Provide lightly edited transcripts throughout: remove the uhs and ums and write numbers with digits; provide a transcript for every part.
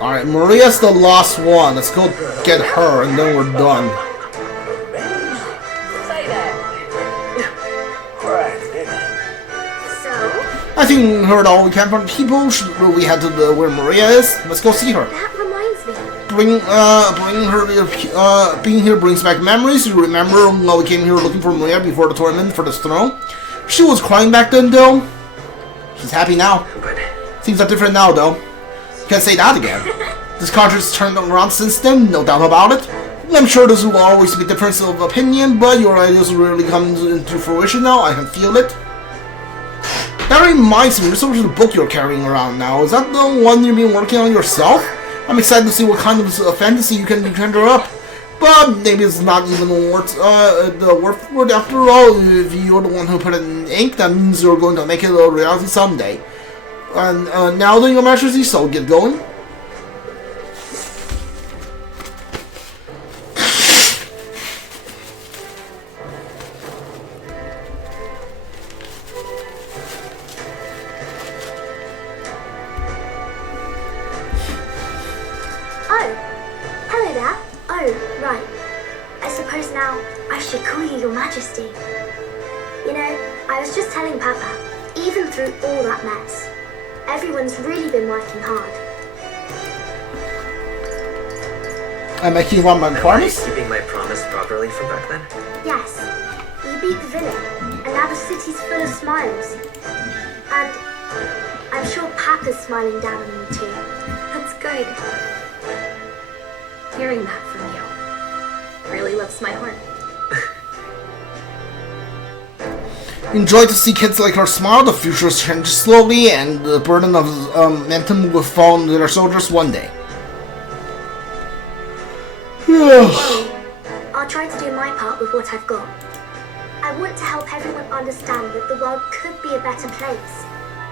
Alright, Maria's the last one. Let's go get her and then we're done. I think we heard all we can from people. We head to where Maria is. Let's go see her. That reminds me. Being here brings back memories. You remember when we came here looking for Maria before the tournament for the throne? She was crying back then, though. She's happy now. Things are different now, though. Can't say that again. This country's turned around since then, no doubt about it. I'm sure this will always be difference of opinion, but your ideas really come into fruition now. I can feel it. That reminds me, there's so much of the book you're carrying around now. Is that the one you've been working on yourself? I'm excited to see what kind of fantasy you can conjure up. But maybe it's not even worth the worth for it after all. If you're the one who put it in ink, that means you're going to make it a reality someday. And now then, Your Majesty, so get going. Oh, hello there. Oh, right. I suppose now I should call you Your Majesty. You know, I was just telling Papa, even through all that mess, everyone's really been working hard. I'm making one my promise? Keeping my promise properly from back then? Yes, we beat the villain, and now the city's full of smiles. And I'm sure Papa's smiling down on me too. That's good. Hearing that from you really lifts my heart. Enjoy to see kids like her smile. The future changes slowly, and the burden of momentum will fall on their shoulders one day. I'll try to do my part with what I've got. I want to help everyone understand that the world could be a better place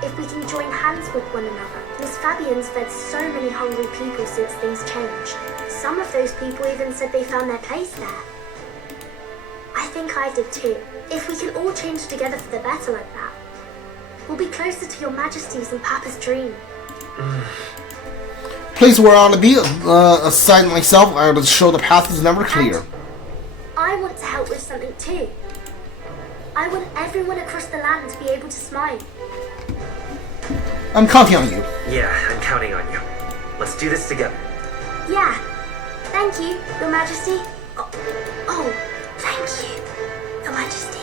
if we can join hands with one another. Miss Fabian's fed so many hungry people since things changed. Some of those people even said they found their place there. I think I did too. If we can all change together for the better like that, we'll be closer to Your Majesty's and Papa's dream. Place where I want to be, aside myself, I will show the path is never clear. And I want to help with something too. I want everyone across the land to be able to smile. I'm counting on you. Yeah, I'm counting on you. Let's do this together. Yeah. Thank you, Your Majesty. Oh, thank you, Your Majesty.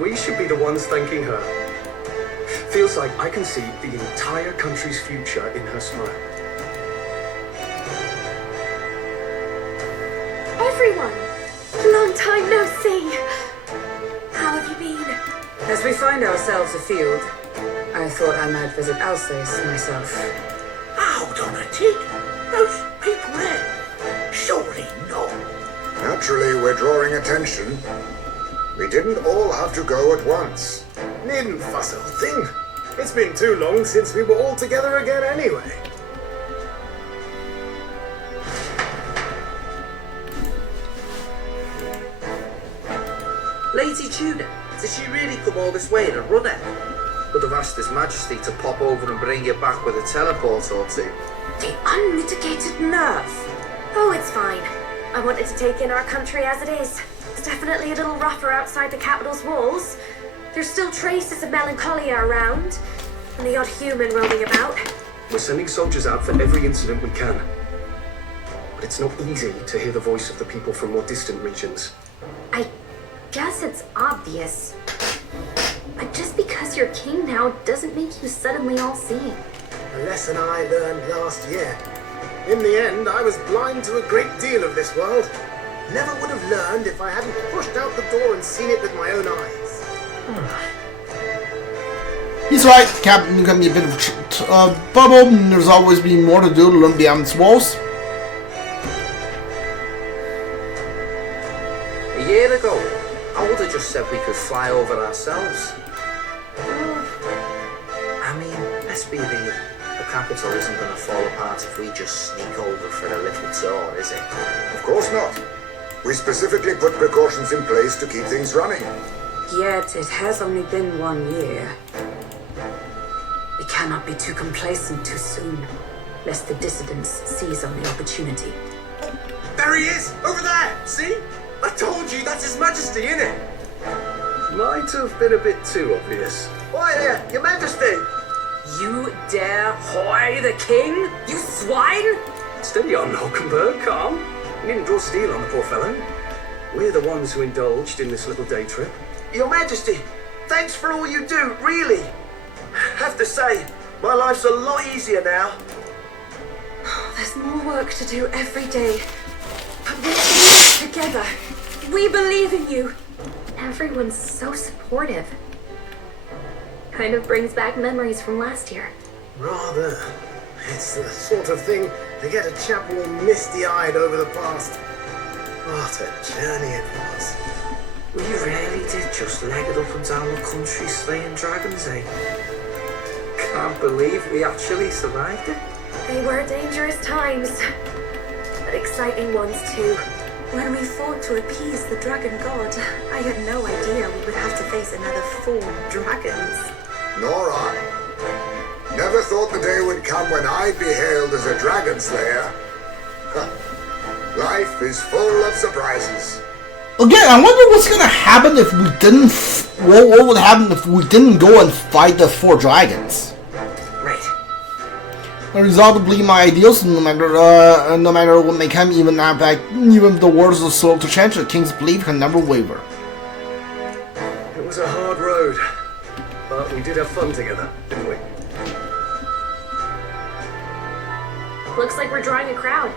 We should be the ones thanking her. Feels like I can see the entire country's future in her smile. Everyone! Long time no see! How have you been? As we find ourselves afield, I thought I might visit Alsace myself. Hold on a tick. Those people there. Surely not. Naturally, we're drawing attention. We didn't all have to go at once. Needn't fuss, old thing. It's been too long since we were all together again anyway. Lady Tuna, did she really come all this way in a runner? Would have asked His Majesty to pop over and bring you back with a teleport or two. The unmitigated nerve. Oh, it's fine. I wanted to take in our country as it is. It's definitely a little rougher outside the capital's walls. There's still traces of melancholia around, and the odd human roaming about. We're sending soldiers out for every incident we can. But it's not easy to hear the voice of the people from more distant regions. I guess it's obvious. But just because you're king now doesn't make you suddenly all-seeing. A lesson I learned last year. In the end, I was blind to a great deal of this world. Never would have learned if I hadn't pushed out the door and seen it with my own eyes. He's right, Captain can be a bit of a bubble. There's always been more to do to learn beyond its walls. A year ago, I would have just said we could fly over ourselves. I mean, let's be real. The capital isn't going to fall apart if we just sneak over for a little tour, is it? Of course not. We specifically put precautions in place to keep things running. Yet it has only been 1 year. We cannot be too complacent too soon. lest the dissidents seize on the opportunity. There he is! Over there! See? I told you, that's His Majesty, innit? Might have been a bit too obvious. Why there, Your Majesty! You dare hoy the king? You swine! Steady on, Hulkenberg, calm. You needn't draw steel on the poor fellow. We're the ones who indulged in this little day trip. Your Majesty, thanks for all you do, really. Have to say, my life's a lot easier now. There's more work to do every day. But we're in this together. We believe in you. Everyone's so supportive. Kind of brings back memories from last year. Rather. It's the sort of thing to get a chap all misty-eyed over the past. What a journey it was. We really did just leg it up and down the country slaying dragons, eh? Can't believe we actually survived it. They were dangerous times, but exciting ones too. When we fought to appease the dragon god, I had no idea we would have to face another 4 dragons. Nor I. Never thought the day would come when I'd be hailed as a dragon slayer. Life is full of surprises. Again, I wonder what's gonna happen if we didn't. What would happen if we didn't go and fight the 4 dragons? Right. I resolve to believe my ideals, no matter what may come, even if the words are slow to change, the king's belief can never waver. It was a hard road, but we did have fun together, didn't we? Looks like we're drawing a crowd.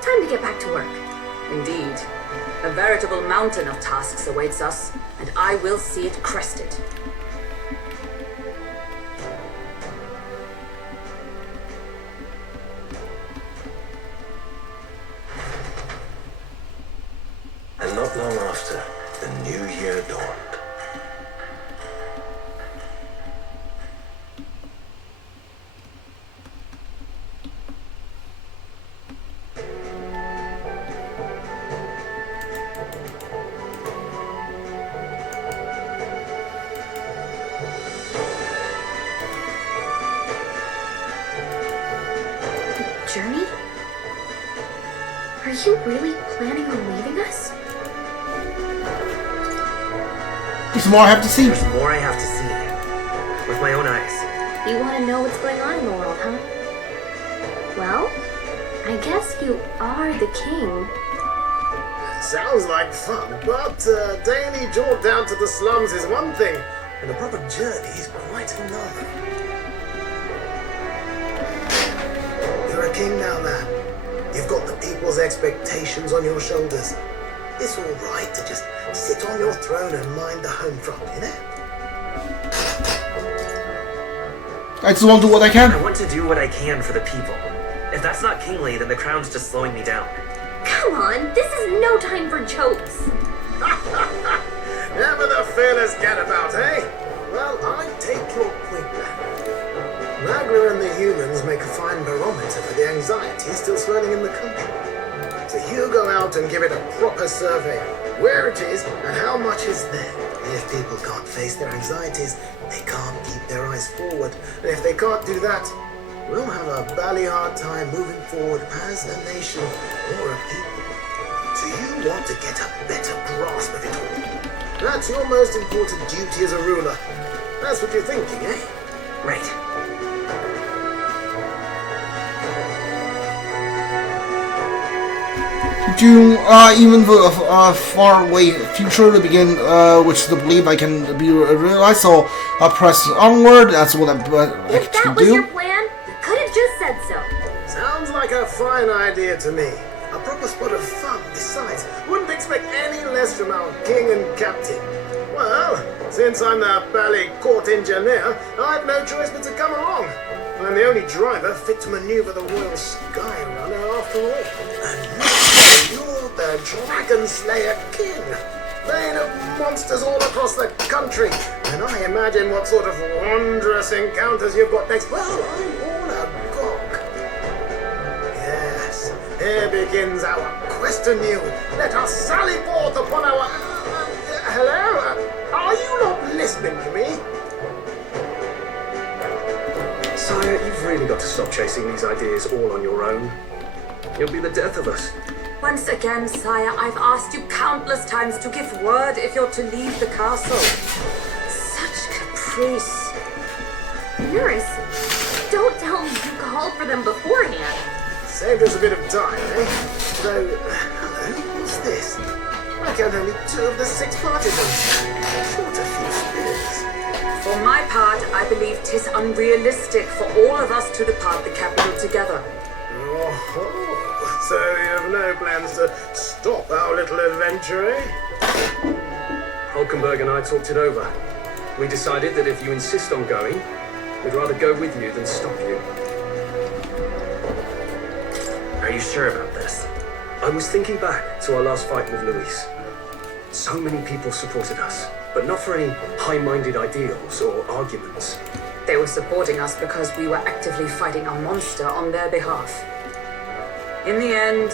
Time to get back to work. Indeed. A veritable mountain of tasks awaits us, and I will see it crested. And not long after, the new year dawned. Journey? Are you really planning on leaving us? There's more I have to see. There's more I have to see. With my own eyes. You want to know what's going on in the world, huh? Well, I guess you are the king. Sounds like fun, but daily jaunt down to the slums is one thing, and a proper journey is quite another. You're a king now, man. You've got the people's expectations on your shoulders. It's all right to just sit on your throne and mind the home front, you know? I just want to do what I can. I want to do what I can for the people. If that's not kingly, then the crown's just slowing me down. Come on, this is no time for jokes. Never the fearless gadabout, eh? Well, I take your point back. Magler and the humans make a fine barometer for the anxiety still swirling in the country. So you go out and give it a proper survey. Where it is and how much is there. And if people can't face their anxieties, they can't keep their eyes forward. And if they can't do that, we'll have a bally hard time moving forward as a nation or a people. So you want to get a better grasp of it all. That's your most important duty as a ruler. That's what you're thinking, eh? Right. To even for a far away future to begin, which to believe I can be realized. So I press onward. That's what I If that can was do. your plan, you could have just said so. Sounds like a fine idea to me. A proper spot of fun, besides. Wouldn't expect any less from our king and captain. Well, since I'm the bally court engineer, I've no choice but to come along. I'm the only driver fit to maneuver the Royal Skyrunner after all. And now you're the Dragon Slayer King. Bane of monsters all across the country. And I imagine what sort of wondrous encounters you've got next. Well, I'm all agog. Yes, here begins our quest anew. Let us sally forth upon our... hello? Are you not listening to me? Sire, you've really got got to stop chasing these ideas all on your own. It'll be the death of us. Once again, sire, I've asked you countless times to give word if you're to leave the castle. Such caprice. Nurse, don't tell me you called for them beforehand. Saved us a bit of time, eh? Though, hello, what's this? I count only 2 of the 6 partisans. Short a few spears. For my part, I believe 'tis unrealistic for all of us to depart the capital together. Oh, so you have no plans to stop our little adventure, eh? Hulkenberg and I talked it over. We decided that if you insist on going, we'd rather go with you than stop you. Are you sure about this? I was thinking back to our last fight with Luis. So many people supported us, but not for any high-minded ideals or arguments. They were supporting us because we were actively fighting a monster on their behalf. In the end,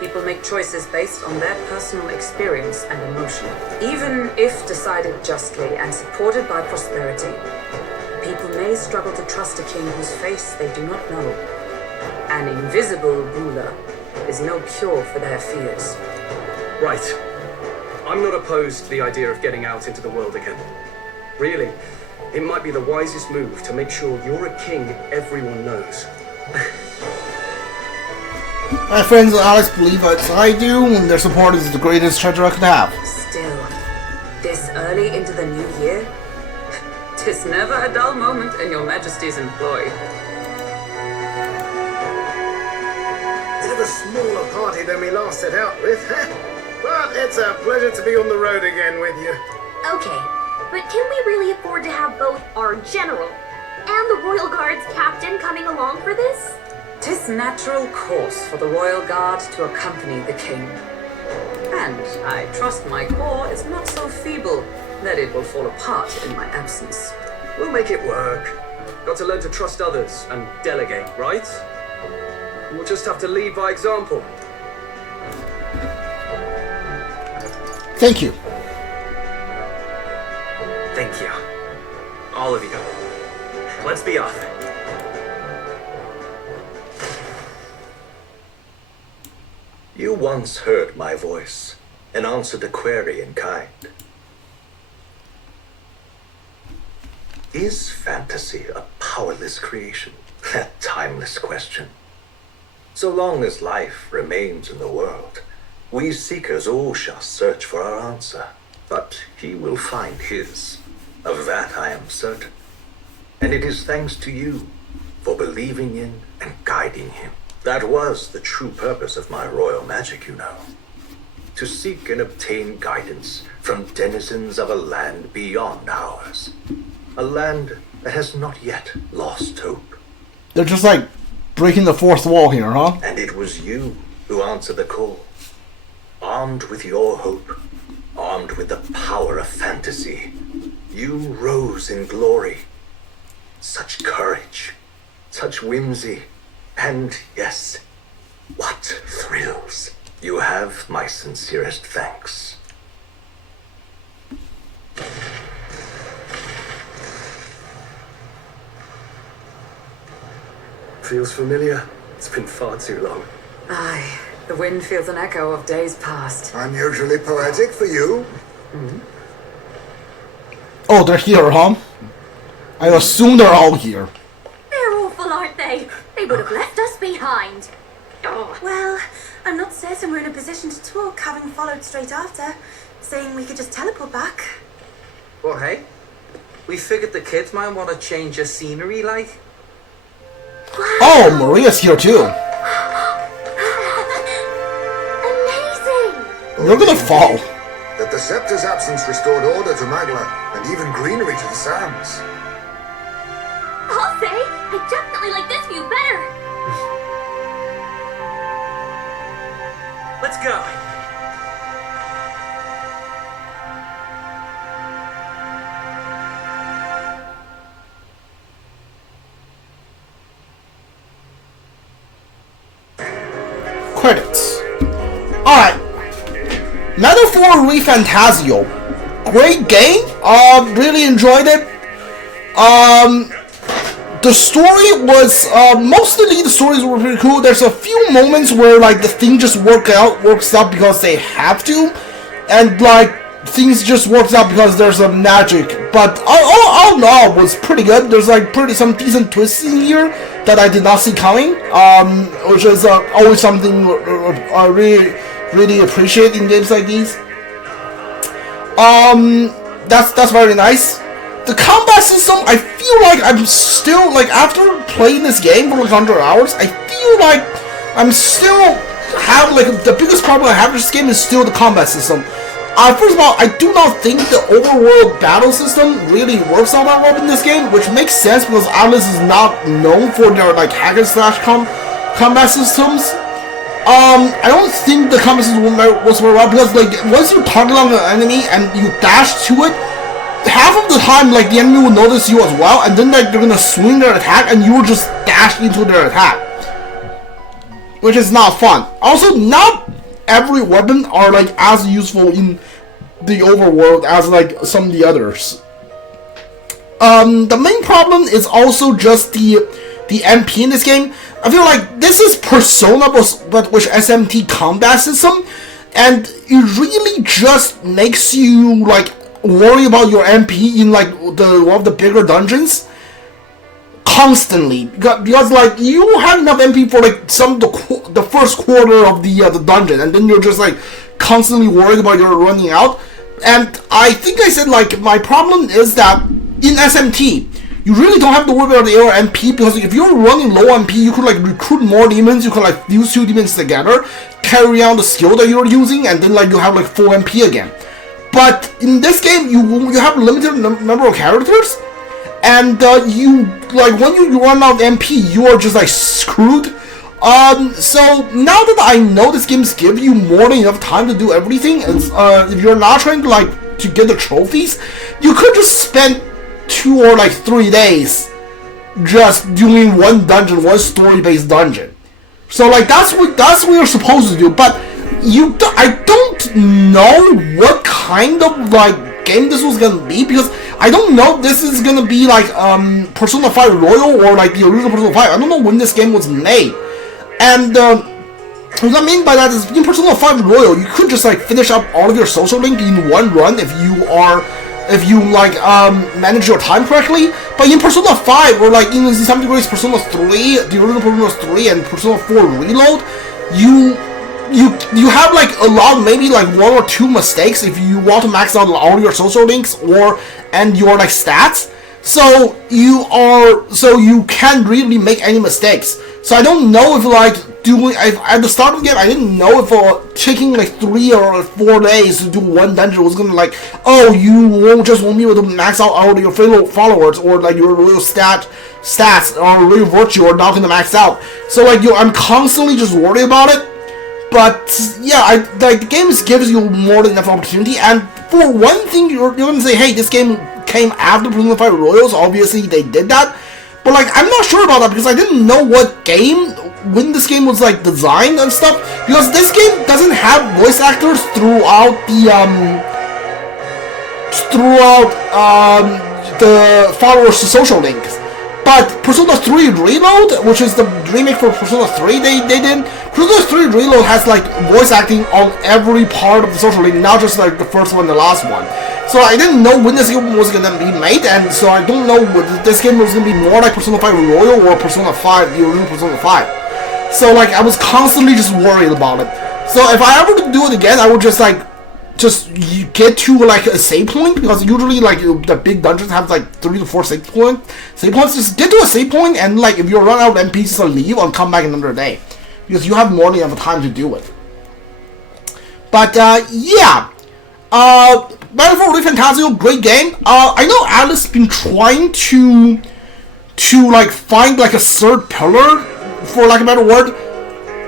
people make choices based on their personal experience and emotion. Even if decided justly and supported by prosperity, people may struggle to trust a king whose face they do not know. An invisible ruler is no cure for their fears. Right. I'm not opposed to the idea of getting out into the world again. Really, it might be the wisest move to make sure you're a king everyone knows. My friends and Alex believe as I do, and their support is the greatest treasure I could have. Still, this early into the new year, 'tis never a dull moment in your Majesty's employ. Bit of a smaller party than we last set out with, huh? But it's a pleasure to be on the road again with you. Okay, but can we really afford to have both our general and the Royal Guard's captain coming along for this? 'Tis natural course for the Royal Guard to accompany the king. And I trust my corps is not so feeble that it will fall apart in my absence. We'll make it work. Got to learn to trust others and delegate, right? We'll just have to lead by example. Thank you. Thank you. All of you. Let's be off. You once heard my voice and answered a query in kind. Is fantasy a powerless creation? That timeless question. So long as life remains in the world, we seekers all shall search for our answer. But he will find his. Of that I am certain. And it is thanks to you for believing in and guiding him. That was the true purpose of my royal magic, you know. To seek and obtain guidance from denizens of a land beyond ours. A land that has not yet lost hope. They're just like breaking the fourth wall here, huh? And it was you who answered the call. Armed with your hope, armed with the power of fantasy, you rose in glory. Such courage, such whimsy, and yes, what thrills. You have my sincerest thanks. Feels familiar. It's been far too long. Aye, the wind feels an echo of days past. Unusually poetic for you. Oh, they're here, huh? I assume they're all here. They're awful, aren't they? They would have left us behind. Oh. Well, I'm not certain we're in a position to talk, having followed straight after, saying we could just teleport back. Well, hey, we figured the kids might want to change the scenery, like. Oh, Maria's here too. Amazing! You're gonna fall. That the scepter's absence restored order to Magla, and even greenery to the sands. I'll say, I definitely like this view better. Let's go. Credits. Alright. Another for Refantazio. Great game. Really enjoyed it. the story was mostly the stories were pretty cool. There's a few moments where like the thing just works out because they have to, and like things just works out because there's a magic. But all in all was pretty good. There's like some decent twists in here that I did not see coming, which is always something I really appreciate in games like these. That's very nice. The combat system, I feel like I'm still, like, after playing this game for like 100 hours, I feel like I'm still have, like, the biggest problem I have with this game is still the combat system. First of all, I do not think the overworld battle system really works all that well in this game, which makes sense because Atlus is not known for their, like, hack and slash combat systems. I don't think the combat system works very well because, like, once you target on an enemy and you dash to it, half of the time, like, the enemy will notice you as well, and then, like, they're gonna swing their attack, and you will just dash into their attack, which is not fun. Also, not every weapon are, like, as useful in the overworld as, like, some of the others. The main problem is also just the MP in this game. I feel like this is Persona, but with SMT combat system, and it really just makes you, like, worry about your MP in like one of the bigger dungeons constantly because like you have enough MP for like the first quarter of the dungeon, and then you're just like constantly worried about your running out. And I think I said like my problem is that in SMT you really don't have to worry about your MP because if you're running low MP, you could like recruit more demons, you could like fuse 2 demons together, carry on the skill that you're using, and then like you have like full MP again. But in this game, you have a limited number of characters, and you like when you run out of MP, you are just like screwed. So now that I know this games give you more than enough time to do everything, and if you're not trying to like to get the trophies, you could just spend 2 or like 3 days just doing one dungeon, one story-based dungeon. So like that's what you're supposed to do, but. I don't know what kind of like game this was gonna be because I don't know if this is gonna be like Persona 5 Royal or like the original Persona 5. I don't know when this game was made, and what I mean by that is in Persona 5 Royal you could just like finish up all of your social link in one run if you like manage your time correctly. But in Persona 5 or like in some degrees Persona 3, the original Persona 3 and Persona 4 Reload, you have like a lot, maybe like 1 or 2 mistakes if you want to max out all your social links and your like stats. So you can't really make any mistakes. So I don't know if like at the start of the game I didn't know if taking like 3 or 4 days to do one dungeon was gonna like, oh, you won't be able to max out all your followers or like your real stats or real virtue are not gonna max out. So like I'm constantly just worried about it. But yeah, like the game gives you more than enough opportunity, and for one thing, you're gonna say, hey, this game came after Persona 5 Royals. Obviously, they did that, but like I'm not sure about that because I didn't know when this game was like designed and stuff. Because this game doesn't have voice actors throughout the followers to social links. But Persona 3 Reload, which is the remake for Persona 3 they did, Persona 3 Reload has like voice acting on every part of the social link, not just like the first one and the last one. So I didn't know when this game was gonna be made, and so I don't know whether this game was gonna be more like Persona 5 Royal or Persona 5, the original Persona 5. So like I was constantly just worried about it. So if I ever to do it again, I would just you get to like a save point, because usually like the big dungeons have like 3 to 4 save points. Just get to a save point, and like if you run out of NPCs, leave and come back another day, because you have more than enough time to do it. But yeah, Battlefield Refantazio, great game. I know Atlus been trying to like find like a third pillar, for lack of a better word,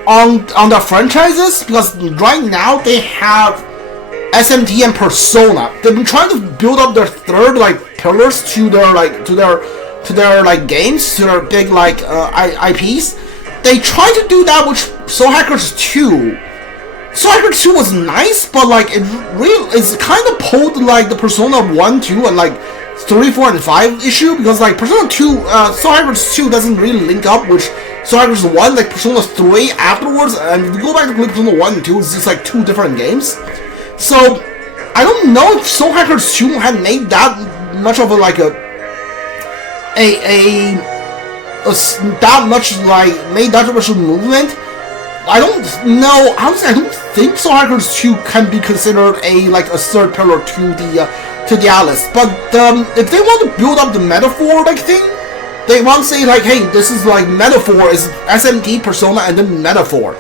on their franchises, because right now they have SMT and Persona. They've been trying to build up their third like pillars to their like games, to their big like IPs. They tried to do that with Soul Hackers 2. Soul Hackers 2 was nice, but like it's kind of pulled like the Persona 1, 2, and like 3, 4, and 5 issue, because like Persona 2, Soul Hackers 2 doesn't really link up with Soul Hackers 1, like Persona 3 afterwards, and if you go back to Persona 1 and 2, it's just like 2 different games. So, I don't know if Soul Hackers 2 had made that much of a, like that much, like, made that much of a movement. I don't know, honestly, I don't think Soul Hackers 2 can be considered like a third pillar to the Atlus. But if they want to build up the metaphor like thing, they want to say like, hey, this is like metaphor is SMT, Persona, and then metaphor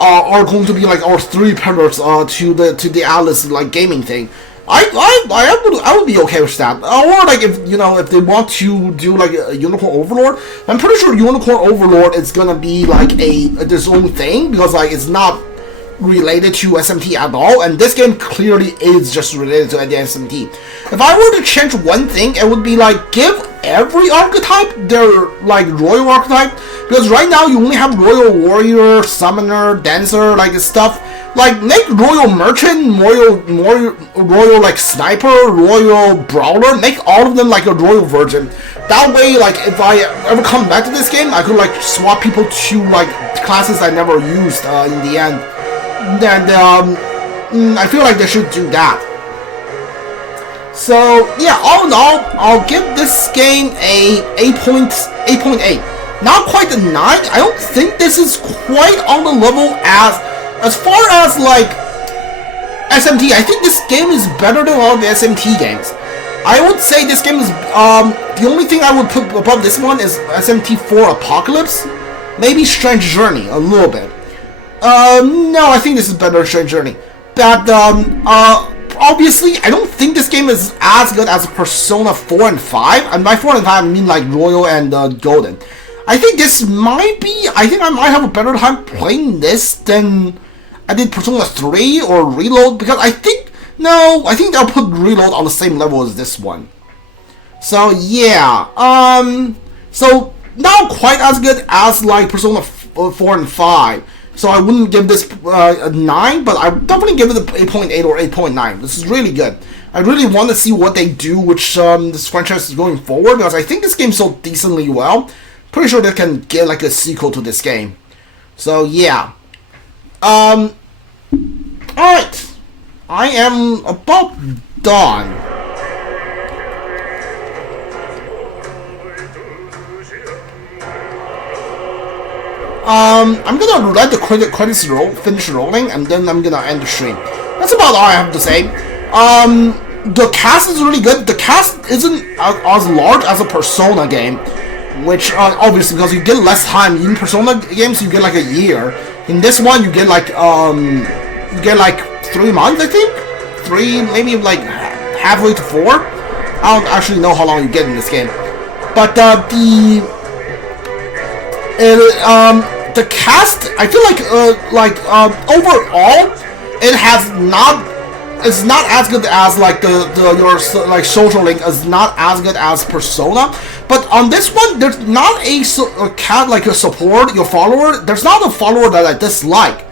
are going to be like our 3 pillars to the Atlus like gaming thing. I would be okay with that. Or like if if they want to do like a Unicorn Overlord, I'm pretty sure Unicorn Overlord is gonna be like this own thing, because like it's not related to SMT at all, and this game clearly is just related to the SMT. If I were to change one thing, it would be like give every archetype their like royal archetype, because right now you only have royal warrior, summoner, dancer, like stuff. Like make royal merchant, royal like sniper, royal brawler, make all of them like a royal virgin. That way, like if I ever come back to this game, I could like swap people to like classes I never used in the end. And I feel like they should do that. So yeah, all in all, I'll give this game a 8.8. Not quite a 9. I don't think this is quite on the level as far as like SMT. I think this game is better than all the SMT games. I would say this game is the only thing I would put above this one is SMT 4 Apocalypse, maybe Strange Journey a little bit. No, I think this is better than Strange Journey. But obviously, I don't think this game is as good as Persona 4 and 5. And by 4 and 5, I mean like Royal and Golden. I think this might be. I think I might have a better time playing this than I did Persona 3 or Reload, because I think I'll put Reload on the same level as this one. So yeah, so not quite as good as like Persona 4 and 5. So I wouldn't give this a 9, but I would definitely give it an 8.8 or 8.9. This is really good. I really want to see what they do with this franchise going forward, because I think this game sold decently well. Pretty sure they can get like a sequel to this game. So yeah. Alright. I am about done. I'm gonna let the credits finish rolling, and then I'm gonna end the stream. That's about all I have to say. The cast is really good. The cast isn't as large as a Persona game, which obviously because you get less time in Persona games. You get like a year. In this one, you get like 3 months, I think. 3, maybe like halfway to 4. I don't actually know how long you get in this game, but the cast, I feel like overall, it's not as good as like your like social link is not as good as Persona. But on this one, there's not a cat like a support your follower. There's not a follower that I dislike.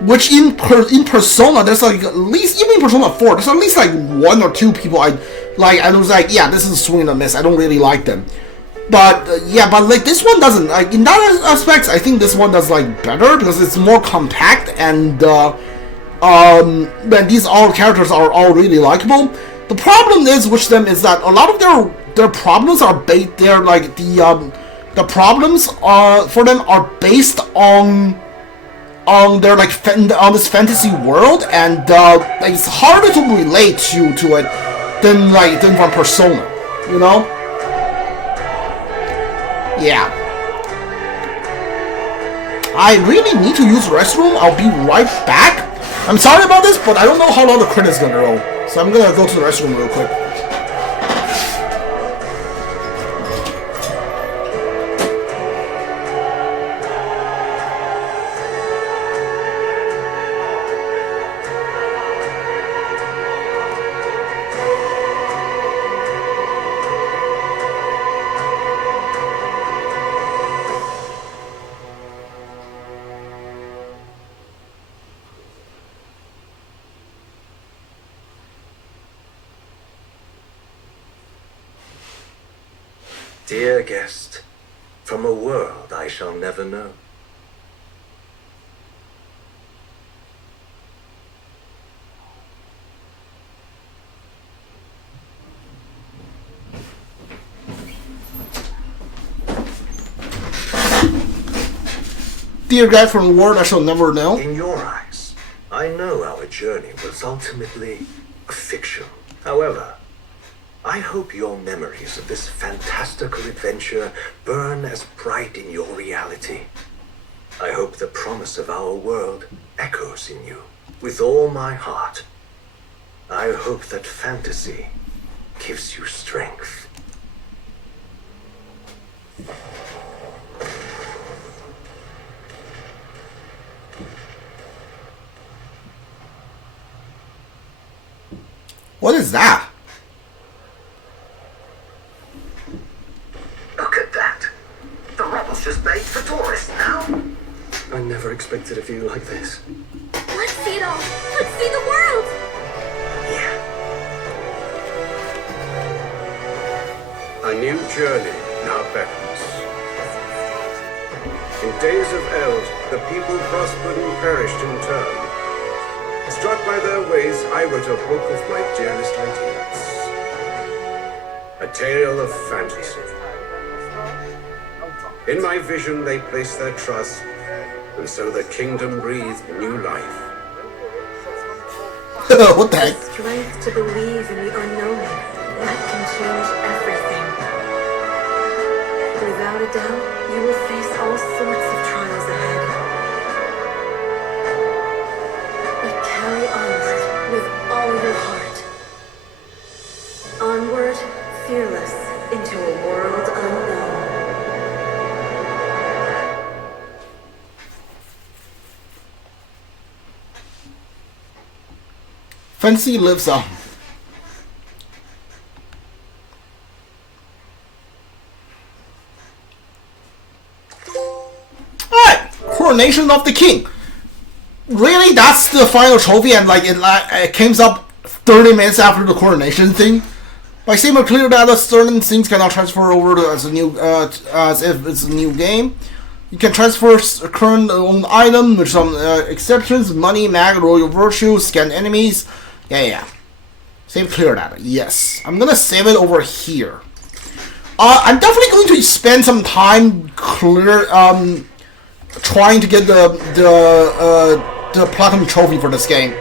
Which in Persona, there's like at least, even in Persona 4, there's at least like 1 or 2 people I was like, yeah, this is a swing and a miss. I don't really like them. But yeah, but like this one doesn't. Like in that aspect, I think this one does like better because it's more compact, and these all characters are all really likable. The problem is with them is that a lot of their problems are based. They're like the problems for them are based on their like on this fantasy world, and it's harder to relate to it than from Persona, you know. Yeah. I really need to use the restroom. I'll be right back. I'm sorry about this, but I don't know how long the credit's gonna roll. So I'm gonna go to the restroom real quick. Dear guest, from a world I shall never know. Dear guy from a world I shall never know. In your eyes, I know our journey was ultimately a fiction. However, I hope your memories of this fantastical adventure burn as bright in your reality. I hope the promise of our world echoes in you with all my heart. I hope that fantasy gives you strength. What is that? Look at that. The rubble's just bait for tourists now. I never expected a view like this. Let's see it all. Let's see the world. Yeah. A new journey now beckons. In days of Eld, the people prospered and perished in turn. Struck by their ways, I wrote a book of my dearest ideas. A tale of fantasy. In my vision, they placed their trust, and so the kingdom breathed new life. What the heck? The strength to believe in the unknown, that can change everything. Without a doubt, you will face all sorts of trials ahead. But carry onward with all your heart. Onward, fearless, into a world unknown. Fantasy lives on. Alright, Coronation of the King. Really? That's the final trophy, and like it comes up 30 minutes after the coronation thing? By saying it clear that certain things cannot transfer over to as if it's a new game. You can transfer current owned item with some exceptions: money, mag, royal virtue, scan enemies. Yeah. Save clear data. Yes. I'm gonna save it over here. I'm definitely going to spend some time trying to get the platinum trophy for this game.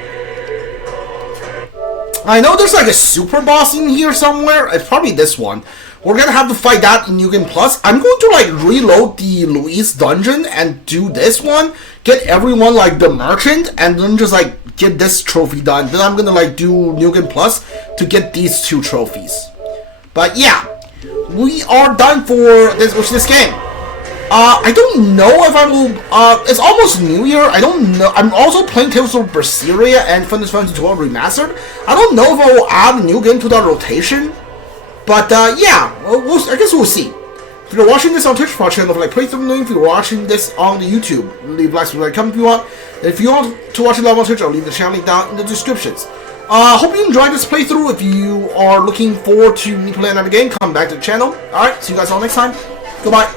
I know there's like a super boss in here somewhere. It's probably this one. We're gonna have to fight that in New Game Plus. I'm going to like reload the Luis dungeon and do this one, get everyone like the merchant, and then just like get this trophy done. Then I'm gonna like do New Game Plus to get these two trophies. But yeah, we are done for this game. I don't know if I will. It's almost New Year. I don't know. I'm also playing Tales of Berseria and Final Fantasy 12 Remastered. I don't know if I will add a new game to that rotation. But yeah, I guess we'll see. If you're watching this on Twitch, watch channel like playthrough. If you're watching this on the YouTube, leave likes and comment if you want. If you want to watch it live on Twitch, I'll leave the channel link down in the descriptions. Hope you enjoyed this playthrough. If you are looking forward to me playing another game, come back to the channel. Alright, see you guys all next time. Goodbye.